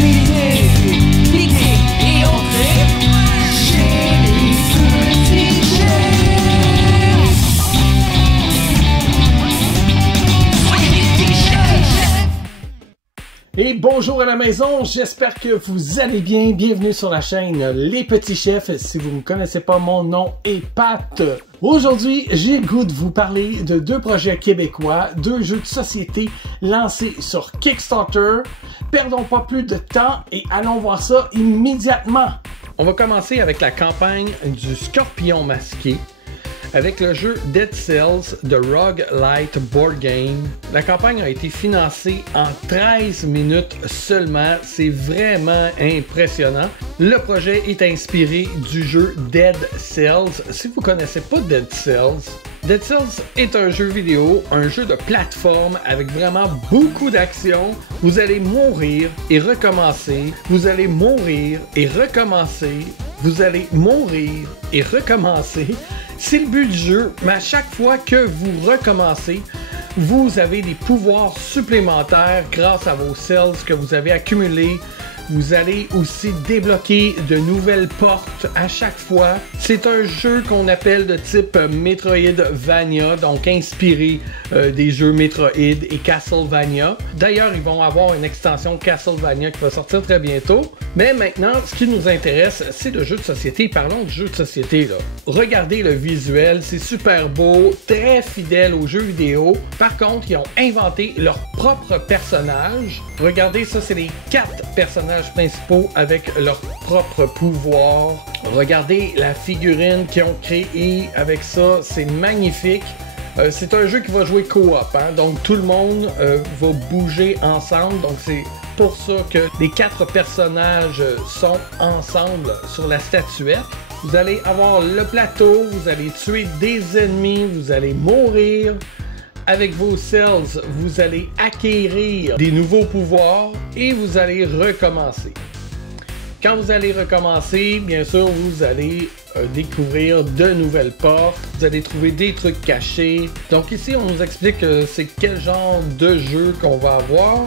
l'idée, l'idée est ancrée chez les petits chefs. Soyez les petits chefs. Et bonjour à la maison, j'espère que vous allez bien. Bienvenue sur la chaîne Les Petits Chefs. Si vous ne me connaissez pas, mon nom est Pat. Aujourd'hui, j'ai le goût de vous parler de deux projets québécois, deux jeux de société lancés sur Kickstarter. Perdons pas plus de temps et allons voir ça immédiatement. On va commencer avec la campagne du Scorpion masqué, avec le jeu Dead Cells de Roguelite Board Game. La campagne a été financée en 13 minutes seulement. C'est vraiment impressionnant. Le projet est inspiré du jeu Dead Cells. Si vous ne connaissez pas Dead Cells est un jeu vidéo, un jeu de plateforme avec vraiment beaucoup d'action. Vous allez mourir et recommencer. Vous allez mourir et recommencer. Vous allez mourir et recommencer. C'est le but du jeu, mais à chaque fois que vous recommencez, vous avez des pouvoirs supplémentaires grâce à vos cells que vous avez accumulés. Vous allez aussi débloquer de nouvelles portes à chaque fois. C'est un jeu qu'on appelle de type Metroidvania, donc inspiré des jeux Metroid et Castlevania. D'ailleurs, ils vont avoir une extension Castlevania qui va sortir très bientôt. Mais maintenant, ce qui nous intéresse, c'est le jeu de société. Parlons du jeu de société, là. Regardez le visuel, c'est super beau, très fidèle aux jeux vidéo. Par contre, ils ont inventé leur propre personnage. Regardez, ça, c'est les 4 personnages principaux avec leur propre pouvoir. Regardez la figurine qu'ils ont créée avec ça, c'est magnifique. C'est un jeu qui va jouer coop, hein? Donc tout le monde va bouger ensemble, donc c'est pour ça que les 4 personnages sont ensemble sur la statuette. Vous allez avoir le plateau, vous allez tuer des ennemis, vous allez mourir. Avec vos cells, vous allez acquérir des nouveaux pouvoirs et vous allez recommencer. Quand vous allez recommencer, bien sûr, vous allez découvrir de nouvelles portes, vous allez trouver des trucs cachés. Donc ici, on nous explique c'est quel genre de jeu qu'on va avoir.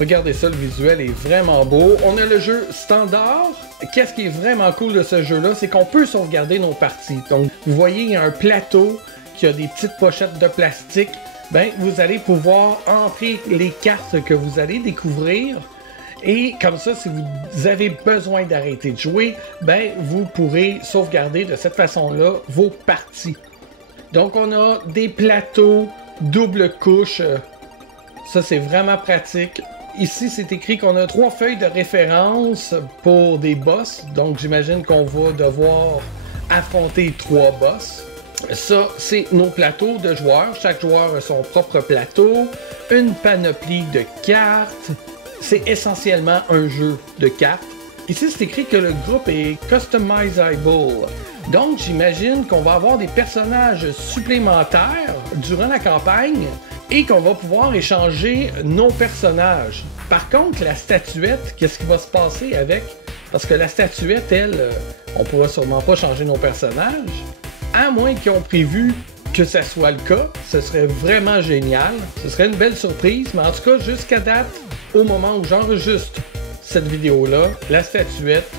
Regardez ça, le visuel est vraiment beau. On a le jeu standard. Qu'est-ce qui est vraiment cool de ce jeu-là, c'est qu'on peut sauvegarder nos parties. Donc, vous voyez, il y a un plateau qui a des petites pochettes de plastique. Ben, vous allez pouvoir entrer les cartes que vous allez découvrir et comme ça, si vous avez besoin d'arrêter de jouer, ben, vous pourrez sauvegarder de cette façon-là vos parties. Donc, on a des plateaux double couche. Ça, c'est vraiment pratique. Ici, c'est écrit qu'on a 3 feuilles de référence pour des boss. Donc, j'imagine qu'on va devoir affronter 3 boss. Ça, c'est nos plateaux de joueurs. Chaque joueur a son propre plateau, une panoplie de cartes. C'est essentiellement un jeu de cartes. Ici, c'est écrit que le groupe est customizable. Donc, j'imagine qu'on va avoir des personnages supplémentaires durant la campagne et qu'on va pouvoir échanger nos personnages. Par contre, la statuette, qu'est-ce qui va se passer avec? Parce que la statuette, elle, on pourra sûrement pas changer nos personnages. À moins qu'ils ont prévu que ça soit le cas, ce serait vraiment génial. Ce serait une belle surprise, mais en tout cas, jusqu'à date, au moment où j'enregistre cette vidéo-là, la statuette,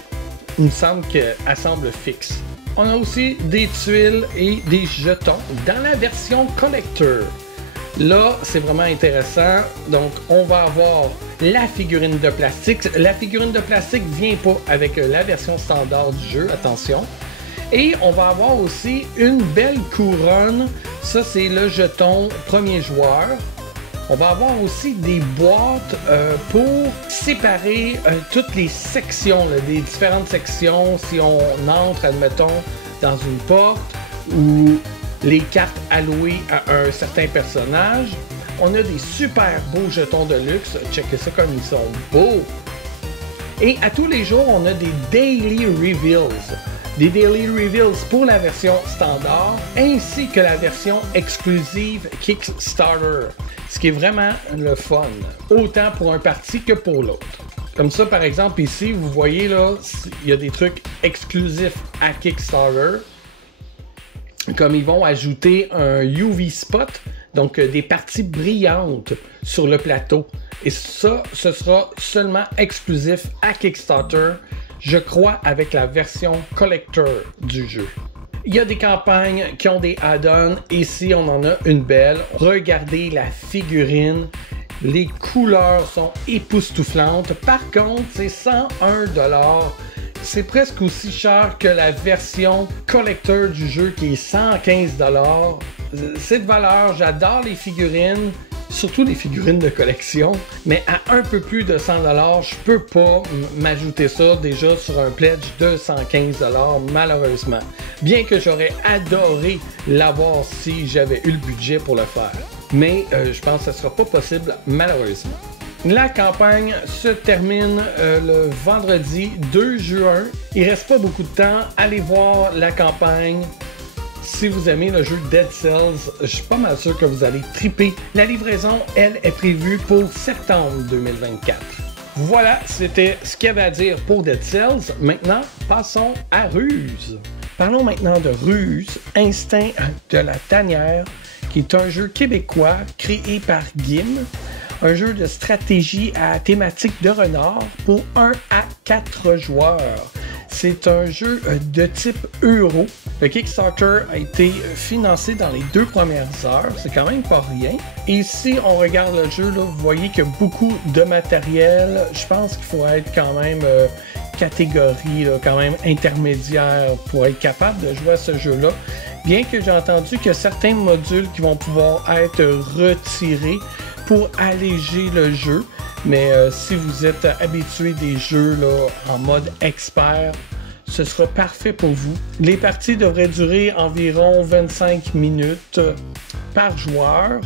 il me semble qu'elle semble fixe. On a aussi des tuiles et des jetons dans la version collector. Là, c'est vraiment intéressant. Donc, on va avoir la figurine de plastique. La figurine de plastique ne vient pas avec la version standard du jeu, attention. Et on va avoir aussi une belle couronne. Ça, c'est le jeton premier joueur. On va avoir aussi des boîtes pour séparer toutes les sections, là, des différentes sections. Si on entre, admettons, dans une porte ou les cartes allouées à un certain personnage. On a des super beaux jetons de luxe. Checkez ça comme ils sont beaux. Et à tous les jours, on a des Daily Reveals. Des Daily Reveals pour la version standard, ainsi que la version exclusive Kickstarter. Ce qui est vraiment le fun, autant pour un parti que pour l'autre. Comme ça, par exemple, ici, vous voyez là, il y a des trucs exclusifs à Kickstarter. Comme ils vont ajouter un UV spot Donc, des parties brillantes sur le plateau. Et ça, ce sera seulement exclusif à Kickstarter, je crois, avec la version collector du jeu. Il y a des campagnes qui ont des add-ons. Ici, on en a une belle. Regardez la figurine. Les couleurs sont époustouflantes. Par contre, c'est 101 $. C'est presque aussi cher que la version collector du jeu qui est 115 $. C'est de valeur. J'adore les figurines. Surtout les figurines de collection, mais à un peu plus de 100 $, je peux pas m'ajouter ça déjà sur un pledge de 115 $, malheureusement. Bien que j'aurais adoré l'avoir si j'avais eu le budget pour le faire. Mais je pense que ce sera pas possible, malheureusement. La campagne se termine le vendredi 2 juin. Il reste pas beaucoup de temps. Allez voir la campagne. Si vous aimez le jeu Dead Cells, je suis pas mal sûr que vous allez triper. La livraison, elle, est prévue pour septembre 2024. Voilà, c'était ce qu'il y avait à dire pour Dead Cells. Maintenant, passons à Ruse. Parlons maintenant de Ruse, Instinct de la tanière, qui est un jeu québécois créé par Gim. Un jeu de stratégie à thématique de renard pour 1 à 4 joueurs. C'est un jeu de type euro. Le Kickstarter a été financé dans les 2 premières heures. C'est quand même pas rien. Et si on regarde le jeu, là, vous voyez qu'il y a beaucoup de matériel. Je pense qu'il faut être quand même catégorie, là, quand même intermédiaire pour être capable de jouer à ce jeu-là. Bien que j'ai entendu qu'il y a certains modules qui vont pouvoir être retirés pour alléger le jeu. Mais si vous êtes habitué des jeux là, en mode expert, ce sera parfait pour vous. Les parties devraient durer environ 25 minutes par joueur.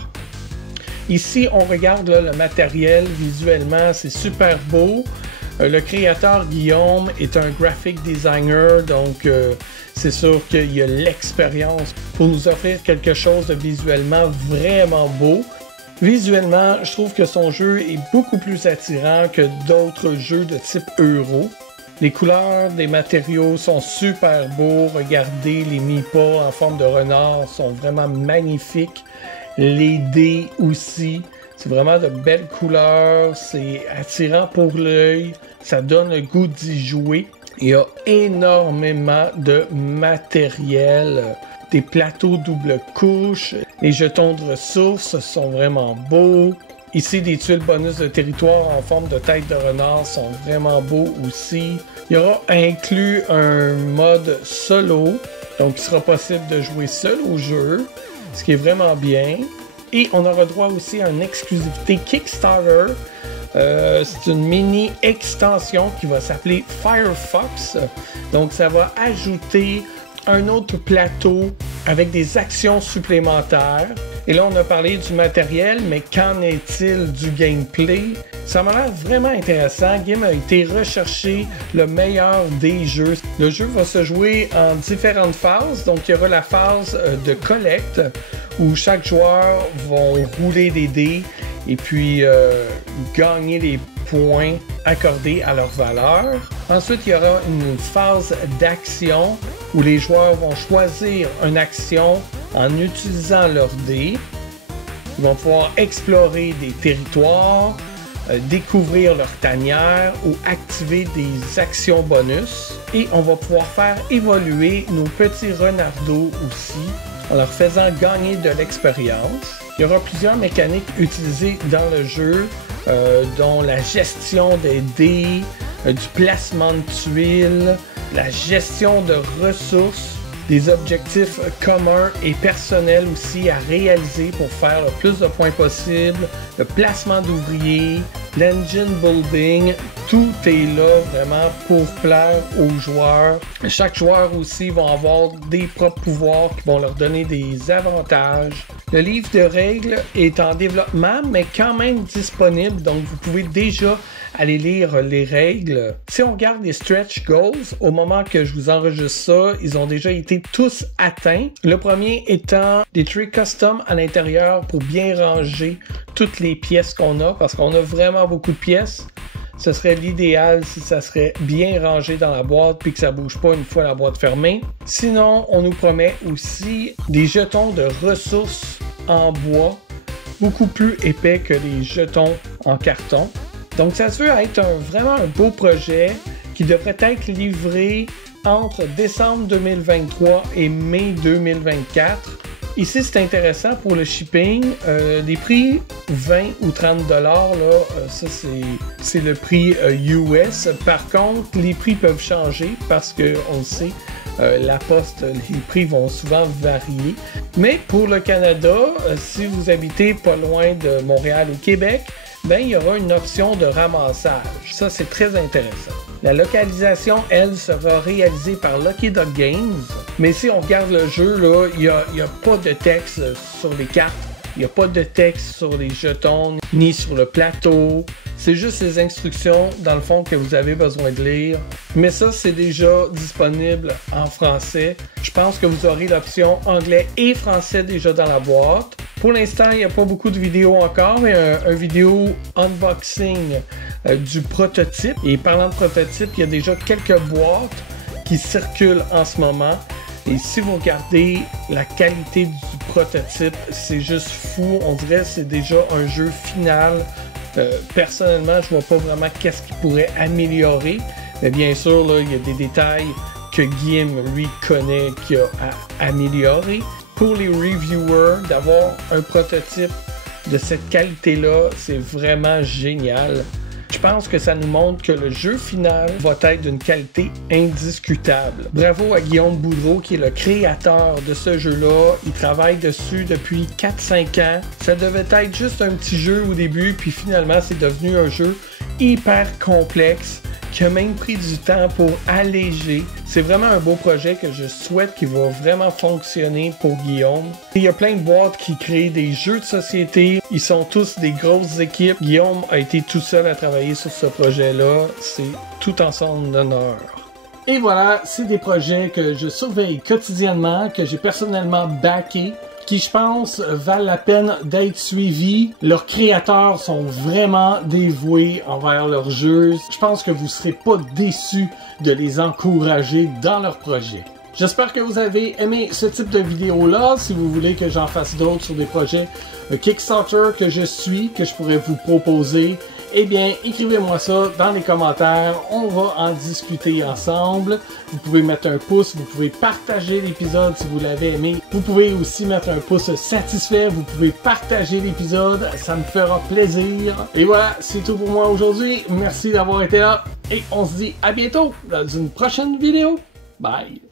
Ici, on regarde là, le matériel visuellement, c'est super beau. Le créateur Guillaume est un graphic designer, donc c'est sûr qu'il y a l'expérience pour nous offrir quelque chose de visuellement vraiment beau. Visuellement, je trouve que son jeu est beaucoup plus attirant que d'autres jeux de type euro. Les couleurs des matériaux sont super beaux. Regardez, les mi-pas en forme de renard sont vraiment magnifiques. Les dés aussi. C'est vraiment de belles couleurs. C'est attirant pour l'œil. Ça donne le goût d'y jouer. Il y a énormément de matériel. Des plateaux double couche. Les jetons de ressources sont vraiment beaux. Ici, des tuiles bonus de territoire en forme de tête de renard sont vraiment beaux aussi. Il y aura inclus un mode solo, donc il sera possible de jouer seul au jeu, ce qui est vraiment bien. Et on aura droit aussi à une exclusivité Kickstarter. C'est une mini extension qui va s'appeler Firefox. Donc ça va ajouter un autre plateau avec des actions supplémentaires. Et là, on a parlé du matériel, mais qu'en est-il du gameplay? Ça m'a l'air vraiment intéressant. Game a été recherché le meilleur des jeux. Le jeu va se jouer en différentes phases. Donc, il y aura la phase de collecte où chaque joueur va rouler des dés et puis gagner des points accordés à leur valeur. Ensuite, il y aura une phase d'action où les joueurs vont choisir une action en utilisant leurs dés. Ils vont pouvoir explorer des territoires, découvrir leur tanière ou activer des actions bonus. Et on va pouvoir faire évoluer nos petits renardeaux aussi en leur faisant gagner de l'expérience. Il y aura plusieurs mécaniques utilisées dans le jeu, dont la gestion des dés, du placement de tuiles, la gestion de ressources, des objectifs communs et personnels aussi à réaliser pour faire le plus de points possible, le placement d'ouvriers, l'engine building, tout est là vraiment pour plaire aux joueurs. Chaque joueur aussi va avoir des propres pouvoirs qui vont leur donner des avantages. Le livre de règles est en développement, mais quand même disponible, donc vous pouvez déjà aller lire les règles. Si on regarde les stretch goals, au moment que je vous enregistre ça, ils ont déjà été tous atteints. Le premier étant des trays custom à l'intérieur pour bien ranger toutes les pièces qu'on a, parce qu'on a vraiment beaucoup de pièces. Ce serait l'idéal si ça serait bien rangé dans la boîte puis que ça bouge pas une fois la boîte fermée. Sinon, on nous promet aussi des jetons de ressources en bois, beaucoup plus épais que les jetons en carton. Donc ça se veut être vraiment un beau projet qui devrait être livré entre décembre 2023 et mai 2024. Ici, c'est intéressant pour le shipping. Les prix 20 ou 30 $, là, ça c'est le prix US. Par contre, les prix peuvent changer parce que on le sait, la poste, les prix vont souvent varier. Mais pour le Canada, si vous habitez pas loin de Montréal ou Québec, ben, il y aura une option de ramassage. Ça, c'est très intéressant. La localisation, elle, sera réalisée par Lucky Duck Games. Mais si on regarde le jeu, là, il n'y a pas de texte sur les cartes. Il n'y a pas de texte sur les jetons, ni sur le plateau. C'est juste les instructions, dans le fond, que vous avez besoin de lire. Mais ça, c'est déjà disponible en français. Je pense que vous aurez l'option anglais et français déjà dans la boîte. Pour l'instant, il n'y a pas beaucoup de vidéos encore, mais un vidéo unboxing du prototype. Et parlant de prototype, il y a déjà quelques boîtes qui circulent en ce moment. Et si vous regardez la qualité du prototype, c'est juste fou. On dirait que c'est déjà un jeu final. Personnellement, je vois pas vraiment qu'est-ce qu'il pourrait améliorer. Mais bien sûr, là, il y a des détails que Guillaume, lui, connaît qu'il a à améliorer. Pour les reviewers, d'avoir un prototype de cette qualité-là, c'est vraiment génial. Je pense que ça nous montre que le jeu final va être d'une qualité indiscutable. Bravo à Guillaume Boudreau qui est le créateur de ce jeu-là. Il travaille dessus depuis 4-5 ans. Ça devait être juste un petit jeu au début, puis finalement c'est devenu un jeu hyper complexe qui a même pris du temps pour alléger. C'est vraiment un beau projet que je souhaite qu'il va vraiment fonctionner pour Guillaume. Il y a plein de boîtes qui créent des jeux de société. Ils sont tous des grosses équipes. Guillaume a été tout seul à travailler sur ce projet-là. C'est tout en son honneur. Et voilà, c'est des projets que je surveille quotidiennement, que j'ai personnellement backé, qui, je pense, valent la peine d'être suivis. Leurs créateurs sont vraiment dévoués envers leurs jeux. Je pense que vous ne serez pas déçus de les encourager dans leurs projets. J'espère que vous avez aimé ce type de vidéo-là. Si vous voulez que j'en fasse d'autres sur des projets Kickstarter que je suis, que je pourrais vous proposer, eh bien, écrivez-moi ça dans les commentaires. On va en discuter ensemble. Vous pouvez mettre un pouce, vous pouvez partager l'épisode si vous l'avez aimé. Vous pouvez aussi mettre un pouce satisfait. Vous pouvez partager l'épisode. Ça me fera plaisir. Et voilà, c'est tout pour moi aujourd'hui. Merci d'avoir été là. Et on se dit à bientôt dans une prochaine vidéo. Bye!